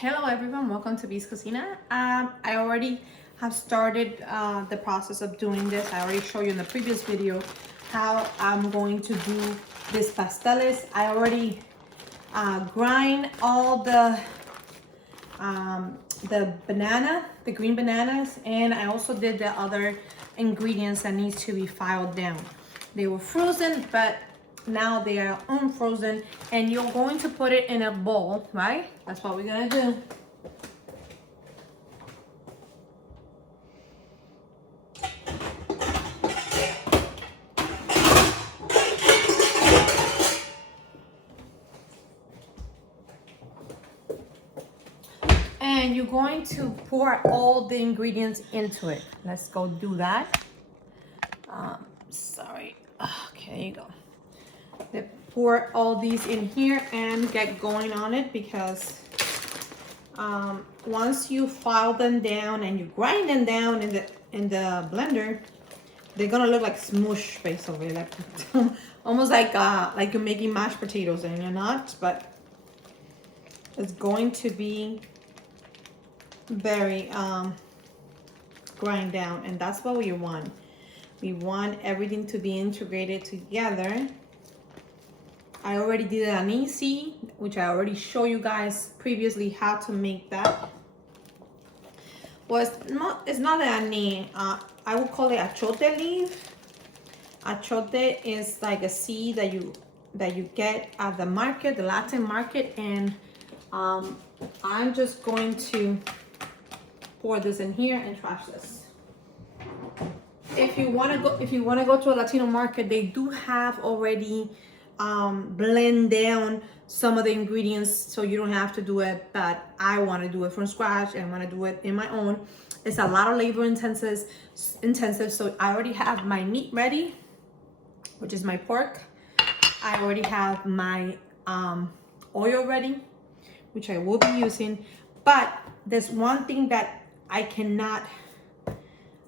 Hello everyone, welcome to B's Cocina. I already have started the process of doing this. I already showed you in the previous video how I'm going to do this pasteles. I already grind all the banana, the green bananas, and I also did the other ingredients that needs to be filed down. They were frozen, but now they are unfrozen, and you're going to put it in a bowl, right? That's what we're gonna do. And you're going to pour all the ingredients into it. Let's go do that. Sorry. Okay, there you go. Pour all these in here and get going on it, because once you file them down and you grind them down in the blender, they're gonna look like smush basically, like almost like you're making mashed potatoes, and you're not, but it's going to be very grind down, and that's what we want. We want everything to be integrated together. I already did an easy, which I already showed you guys previously how to make that. Well, it's not an I would call it achiote leaf. Achiote is like a seed that you get at the market, the Latin market, and I'm just going to pour this in here and trash this. If you want to go to a Latino market, they do have already blend down some of the ingredients, so you don't have to do it, but I want to do it from scratch and want to do it in my own. It's a lot of labor intensive, so I already have my meat ready, which is my pork. I already have my oil ready, which I will be using, but there's one thing that I cannot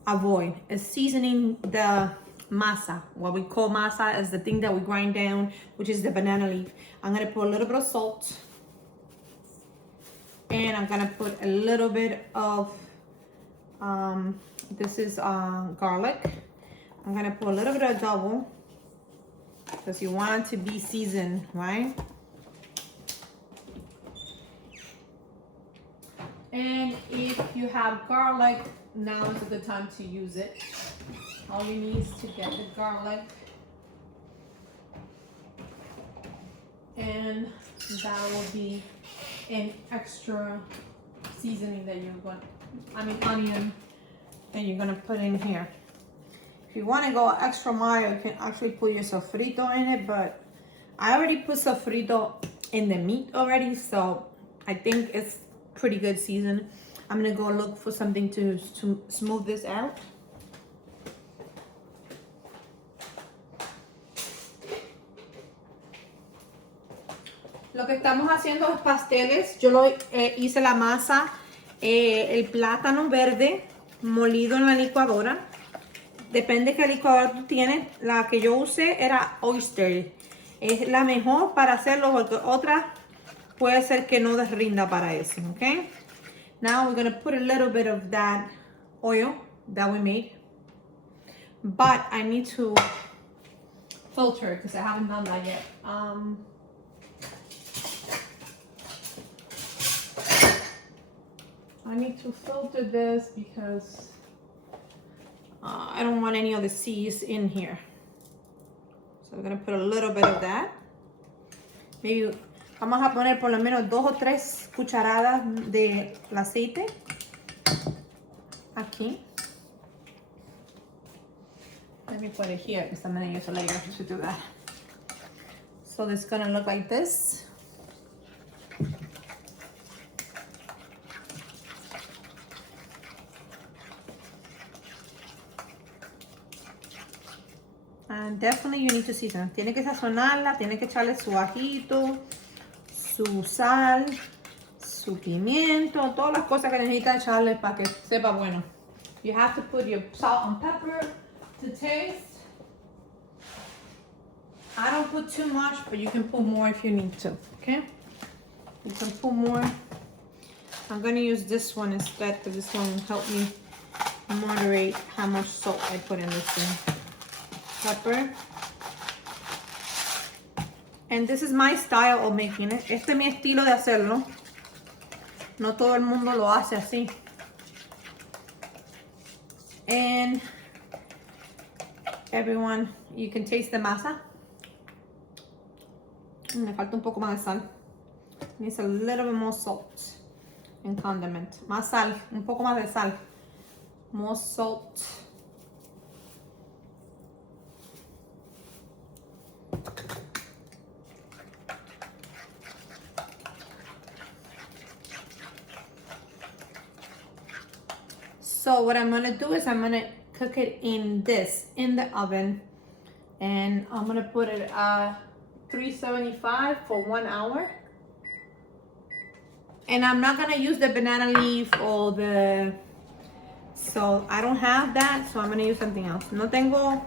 avoid is seasoning the masa. What we call masa is the thing that we grind down, which is the banana leaf. I'm gonna put a little bit of salt, and I'm gonna put a little bit of this is garlic. I'm gonna put a little bit of double, because you want it to be seasoned, right? And if you have garlic, now is a good time to use it. All you need is to get the garlic, and that will be an extra seasoning that onion that you're gonna put in here. If you want to go extra mile, you can actually put your sofrito in it, but I already put sofrito in the meat already, so I think it's pretty good season. I'm gonna go look for something to smooth this out. Lo que estamos haciendo es pasteles. Yo hice la masa, el plátano verde molido en la licuadora. Depende qué licuadora tú tienes. La que yo usé era Oster. Es la mejor para hacerlo, porque otra puede ser que no rinda para eso, okay? Now we're gonna put a little bit of that oil that we made, but I need to filter it because I haven't done that yet. I need to filter this because I don't want any of the seeds in here. So we're gonna put a little bit of that. Maybe vamos a poner por lo menos 2 o 3 cucharadas de aceite aquí. Let me put it here because I'm gonna use a later to do that. So it's gonna look like this. And definitely you need to season. Tiene que sazonarla, tiene que echarle su ajito, su sal, su pimiento, todas las cosas que necesita echarle para que sepa bueno. You have to put your salt and pepper to taste. I don't put too much, but you can put more if you need to, okay? You can put more. I'm gonna use this one instead because this one will help me moderate how much salt I put in this thing. Pepper. And this is my style of making it. Este es mi estilo de hacerlo. No todo el mundo lo hace así. And everyone, you can taste the masa. Me falta un poco más de sal. Needs a little bit more salt and condiment. Más sal, un poco más de sal. More salt. So what I'm gonna do is I'm gonna cook it in the oven, and I'm gonna put it at 375 for 1 hour. And I'm not gonna use the banana leaf or so I don't have that, so I'm gonna use something else. No tengo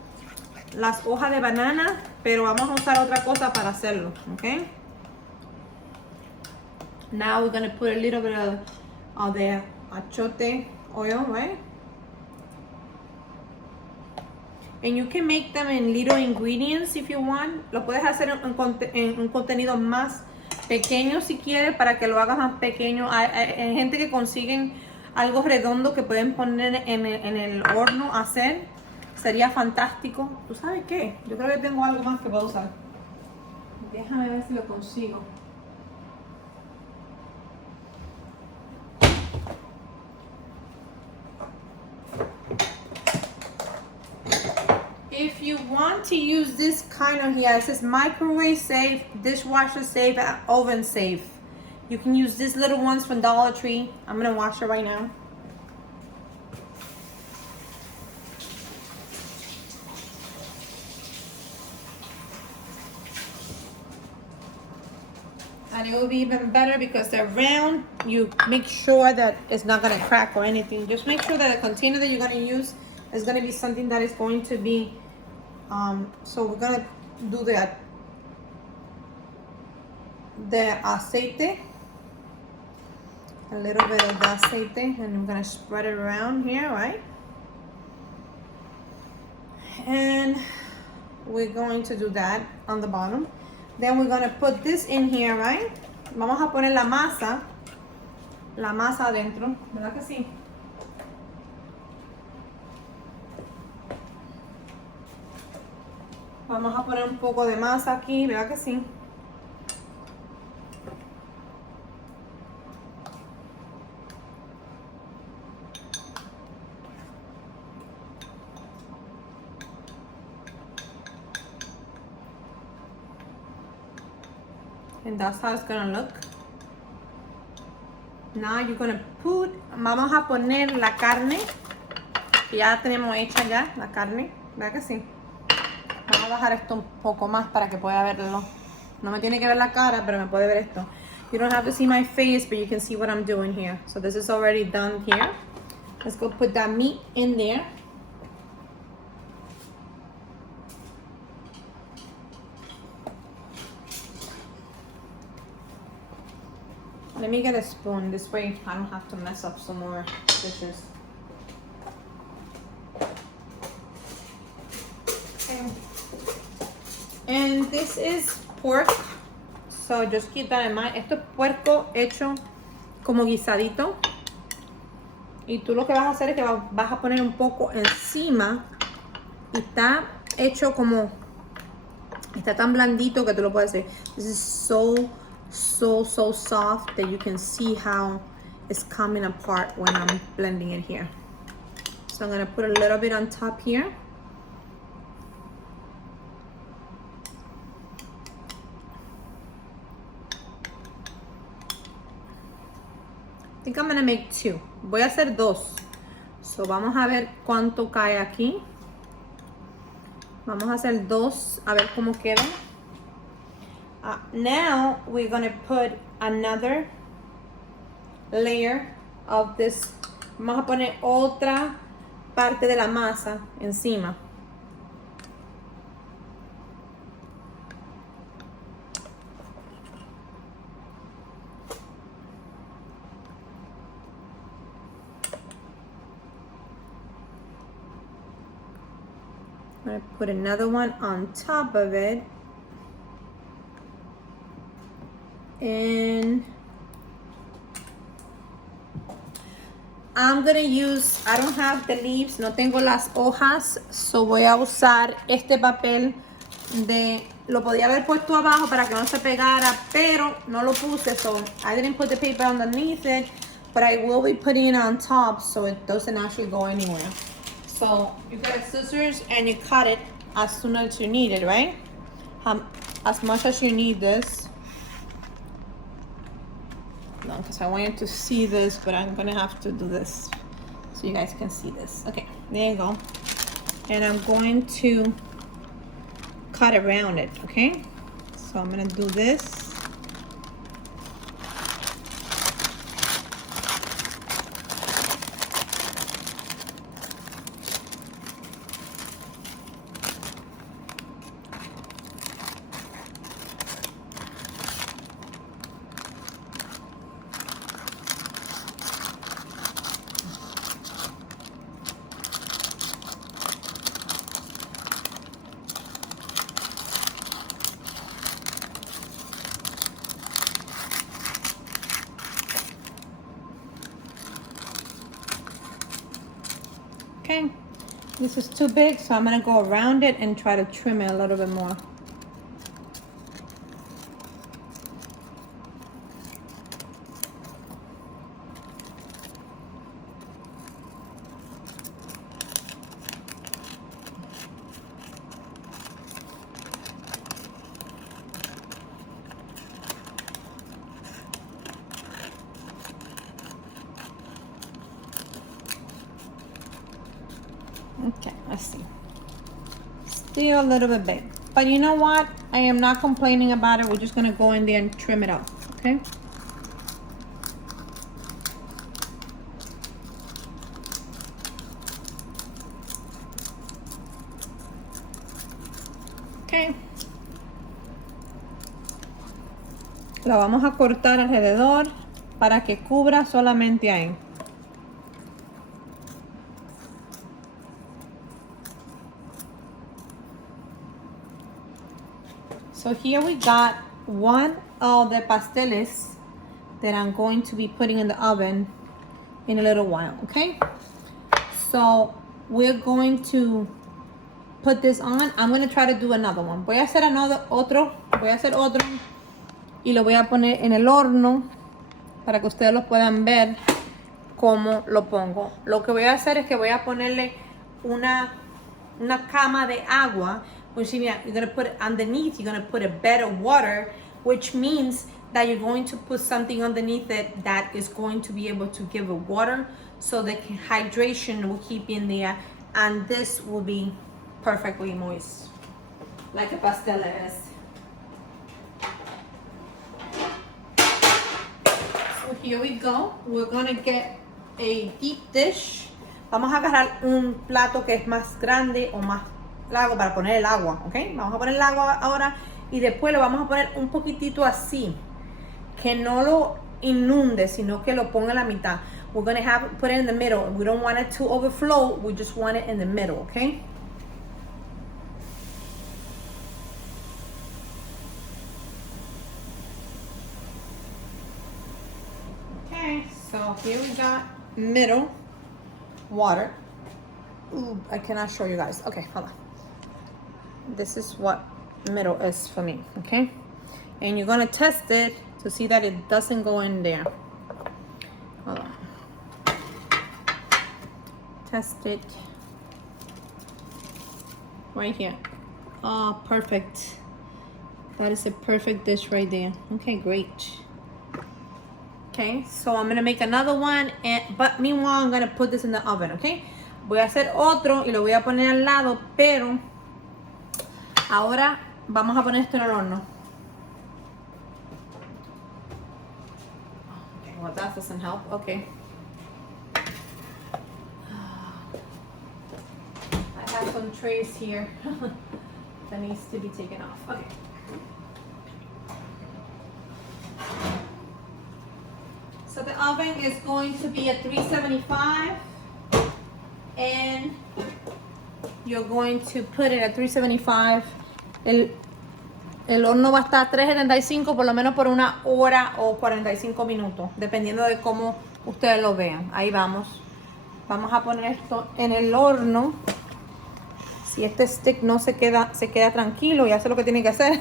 las hojas de banana, pero vamos a usar otra cosa para hacerlo, okay? Now we're gonna put a little bit of the achiote oil, right? And you can make them in little ingredients if you want. Lo puedes hacer en un contenido más pequeño si quieres, para que lo hagas más pequeño. Hay gente que consiguen algo redondo que pueden poner en el horno a hacer. Sería fantástico. ¿Tú sabes qué? Yo creo que tengo algo más que puedo usar. Déjame ver si lo consigo. If you want to use this kind of, it says microwave safe, dishwasher safe, and oven safe. You can use these little ones from Dollar Tree. I'm gonna wash it right now. And it will be even better because they're round. You make sure that it's not gonna crack or anything. Just make sure that the container that you're gonna use is gonna be something that is going to be, so we're gonna do the aceite, a little bit of the aceite, and I'm gonna spread it around here, right? And we're going to do that on the bottom. Then we're gonna put this in here, right? Vamos a poner la masa adentro, ¿verdad que sí? Vamos a poner un poco de masa aquí, ¿verdad que sí? And that's how it's gonna look. Now you're gonna put, vamos a poner la carne, que ya tenemos hecha ya, la carne, ¿verdad que sí? Vamos a bajar esto un poco más para que pueda verlo. No me tiene que ver la cara, pero me puede ver esto. You don't have to see my face, but you can see what I'm doing here. So this is already done here. Let's go put that meat in there. Let me get a spoon. This way I don't have to mess up some more dishes. And this is pork, so just keep that in mind. Esto es puerco hecho como guisadito, y tú lo que vas a hacer es que vas a poner un poco encima, y está hecho como, está tan blandito que tú lo puedes hacer. This is so soft that you can see how it's coming apart when I'm blending it here. So I'm gonna put a little bit on top here. I think I'm gonna make 2. Voy a hacer 2. So vamos a ver cuánto cae aquí. Vamos a hacer 2, a ver cómo queda. Now we're gonna put another layer of this. Vamos a poner otra parte de la masa encima. I'm gonna put another one on top of it. And I'm gonna use, I don't have the leaves, no tengo las hojas, so voy a usar este papel lo podía haber puesto abajo para que no se pegara, pero no lo puse, so I didn't put the paper underneath it, but I will be putting it on top so it doesn't actually go anywhere. So you get scissors and you cut it as soon as you need it, right? As much as you need this. No, because I want you to see this, but I'm gonna have to do this so you guys can see this. Okay, there you go. And I'm going to cut around it, okay? So I'm gonna do this. Okay, this is too big, so I'm gonna go around it and try to trim it a little bit more. Okay, let's see. Still a little bit big. But you know what? I am not complaining about it. We're just gonna go in there and trim it up, okay? Okay. Lo vamos a cortar alrededor para que cubra solamente ahí. So here we got one of the pasteles that I'm going to be putting in the oven in a little while, okay? So we're going to put this on. I'm going to try to do another one. Voy a hacer otro y lo voy a poner en el horno para que ustedes lo puedan ver cómo lo pongo. Lo que voy a hacer es que voy a ponerle una cama de agua, which means you're going to put it underneath, you're going to put a bed of water, which means that you're going to put something underneath it that is going to be able to give it water so the hydration will keep in there, and this will be perfectly moist, like a Pasteles. So here we go. We're going to get a deep dish. Vamos a agarrar un plato que es más grande o más largo para poner el agua, ¿ok? Vamos a poner el agua ahora y después lo vamos a poner un poquitito así, que no lo inunde, sino que lo ponga en la mitad. We're going to put it in the middle. We don't want it to overflow. We just want it in the middle, ¿ok? Okay, so here we got middle water. Ooh, I cannot show you guys. Okay, hold on. This is what middle is for me, okay? And you're gonna test it to see that it doesn't go in there. Hold on. Test it. Right here. Oh, perfect. That is a perfect dish right there. Okay, great. Okay, so I'm gonna make another one, but meanwhile I'm gonna put this in the oven, okay? Voy a hacer otro y lo voy a poner al lado, pero ahora vamos a poner esto en el horno. Okay, well that doesn't help. Okay. I have some trays here that needs to be taken off. Okay. So the oven is going to be at 375, and you're going to put it at 375. El horno va a estar a 375 por lo menos por 1 hora o 45 minutos, dependiendo de cómo ustedes lo vean. Ahí vamos. Vamos a poner esto en el horno. Si este stick no se queda tranquilo y hace lo que tiene que hacer,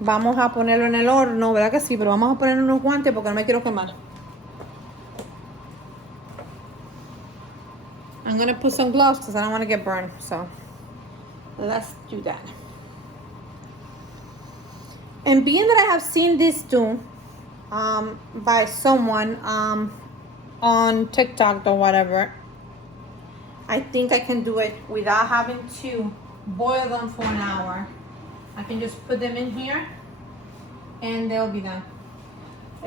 vamos a ponerlo en el horno, ¿verdad que sí? Pero vamos a poner unos guantes porque no me quiero quemar. I'm gonna put some gloves because I don't want to get burned. So let's do that. And being that I have seen this too by someone on TikTok or whatever, I think I can do it without having to boil them for an hour. I can just put them in here and they'll be done.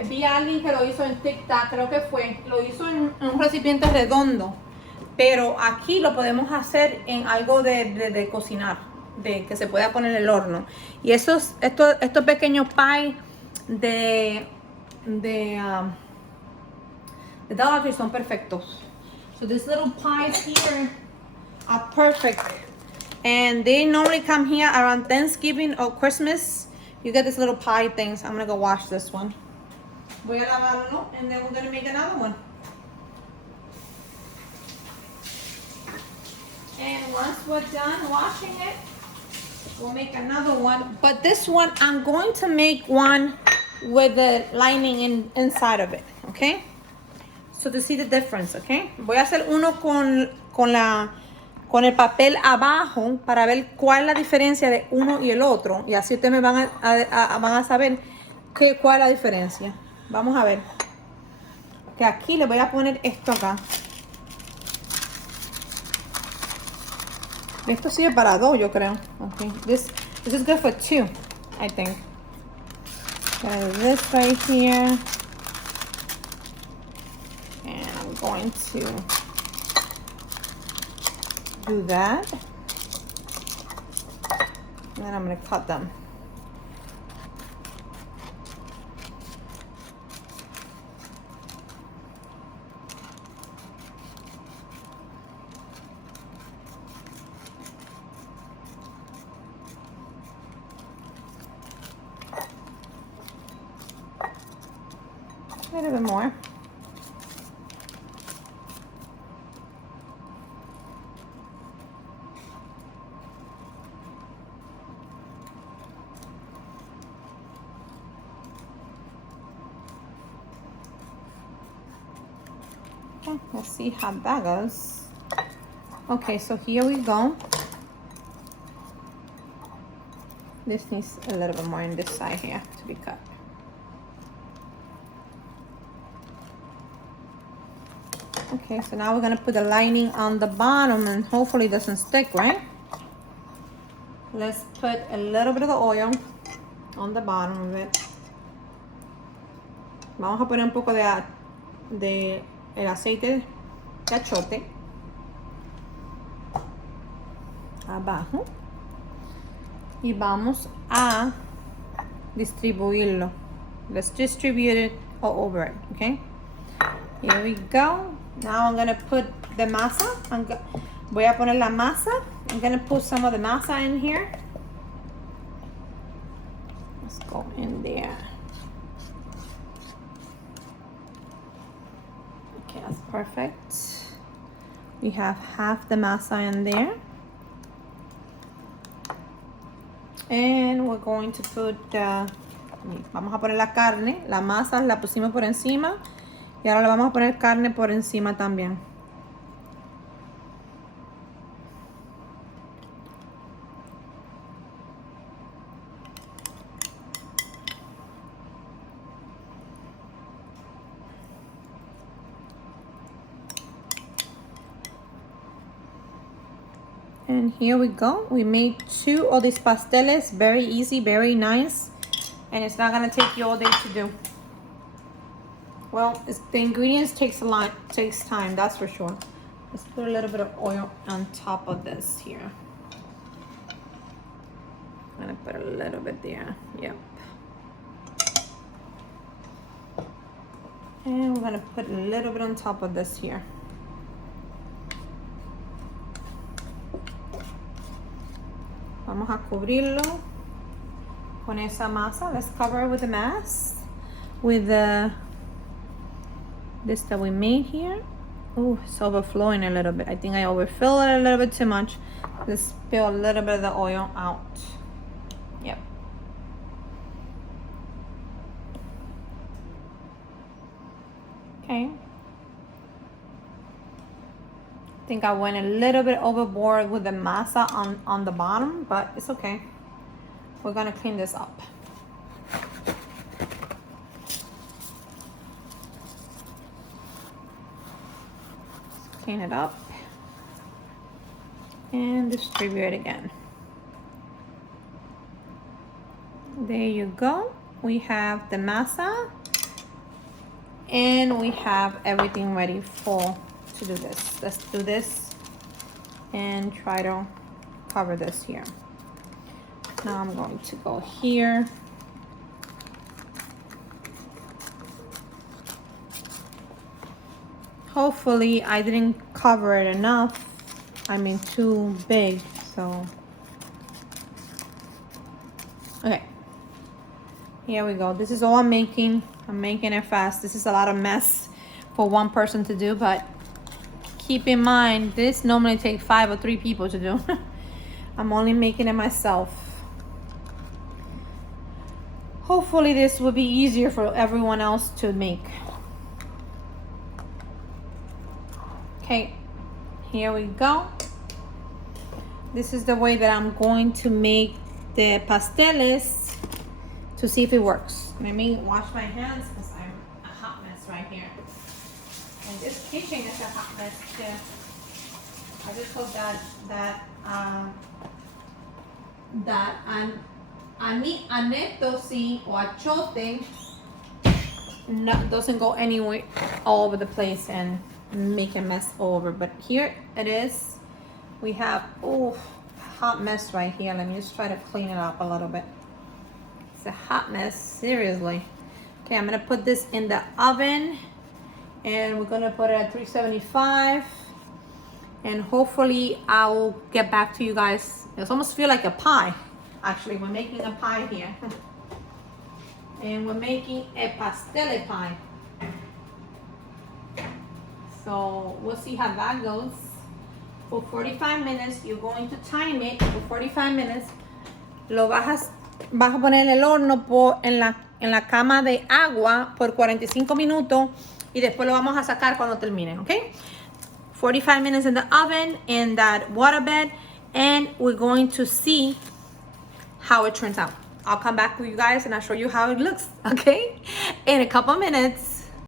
Vi a alguien que lo hizo en TikTok, creo que lo hizo en un recipiente redondo, pero aquí lo podemos hacer en algo de cocinar, de que se pueda poner en el horno. Y estos pequeños pies de Dollar Tree son perfectos. So these little pies here are perfect. And they normally come here around Thanksgiving or Christmas. You get these little pie things. I'm gonna go wash this one. Voy a lavarlo and then we're gonna make another one. And once we're done washing it, we'll make another one. But this one, I'm going to make one with the lining inside of it, okay? So to see the difference, okay? Voy a hacer uno con el papel abajo para ver cuál es la diferencia de uno y el otro. Y así ustedes me van a saber cuál es la diferencia. Vamos a ver. Que aquí le voy a poner esto acá. Esto sirve para 2, yo creo. Okay. This is good for 2, I think. This right here. And I'm going to do that. And then I'm going to cut them. A little bit more. Okay, let's see how that goes. Okay, so here we go. This needs a little bit more on this side here to be cut. Okay, so now we're gonna put the lining on the bottom and hopefully it doesn't stick, right? Let's put a little bit of the oil on the bottom of it. Vamos a poner un poco de el aceite de achiote abajo y vamos a distribuirlo. Let's distribute it all over it, okay? Here we go. Now I'm gonna put the masa. Voy a poner la masa. I'm gonna put some of the masa in here. Let's go in there. Okay, that's perfect. We have half the masa in there. And we're going to put, vamos a poner la carne. La masa la pusimos por encima. Y ahora le vamos a poner carne por encima también. And here we go. We made 2 of these pasteles. Very easy, very nice. And it's not gonna take you all day to do. Well, the ingredients takes time, that's for sure. Let's put a little bit of oil on top of this here. I'm gonna put a little bit there, yep. And we're gonna put a little bit on top of this here. Vamos a cubrirlo con esa masa. Let's cover it with the mass, with the this that we made here. Oh, it's overflowing a little bit. I think I overfill it a little bit too much. Let's spill a little bit of the oil out. Yep. Okay. I think I went a little bit overboard with the masa on the bottom, but it's okay. We're gonna clean this up. Clean it up and distribute it again. There you go. We have the masa and we have everything ready to do this. Let's do this and try to cover this here. Now I'm going to go here. Hopefully I didn't cover it enough. I mean too big, so. Okay. Here we go. This is all I'm making. I'm making it fast. This is a lot of mess for one person to do, but keep in mind, this normally takes 5 or 3 people to do. I'm only making it myself. Hopefully this will be easier for everyone else to make. Okay, here we go. This is the way that I'm going to make the pasteles to see if it works. Let me wash my hands because I'm a hot mess right here. And this kitchen is a hot mess too. I just hope that anetosi or achiote doesn't go anywhere all over the place and make a mess all over. But here it is. We have hot mess right here. Let me just try to clean it up a little bit. It's a hot mess, seriously. Okay, I'm gonna put this in the oven and we're gonna put it at 375 and hopefully I'll get back to you guys. It almost feel like a pie. Actually, we're making a pie here. And we're making a pastele pie. So we'll see how that goes. For 45 minutes, you're going to time it for 45 minutes. Vas a poner el horno en la cama de agua por 45 minutos y después lo vamos a sacar cuando termine, okay? 45 minutes in the oven in that water bed and we're going to see how it turns out. I'll come back with you guys and I'll show you how it looks, okay? In a couple minutes.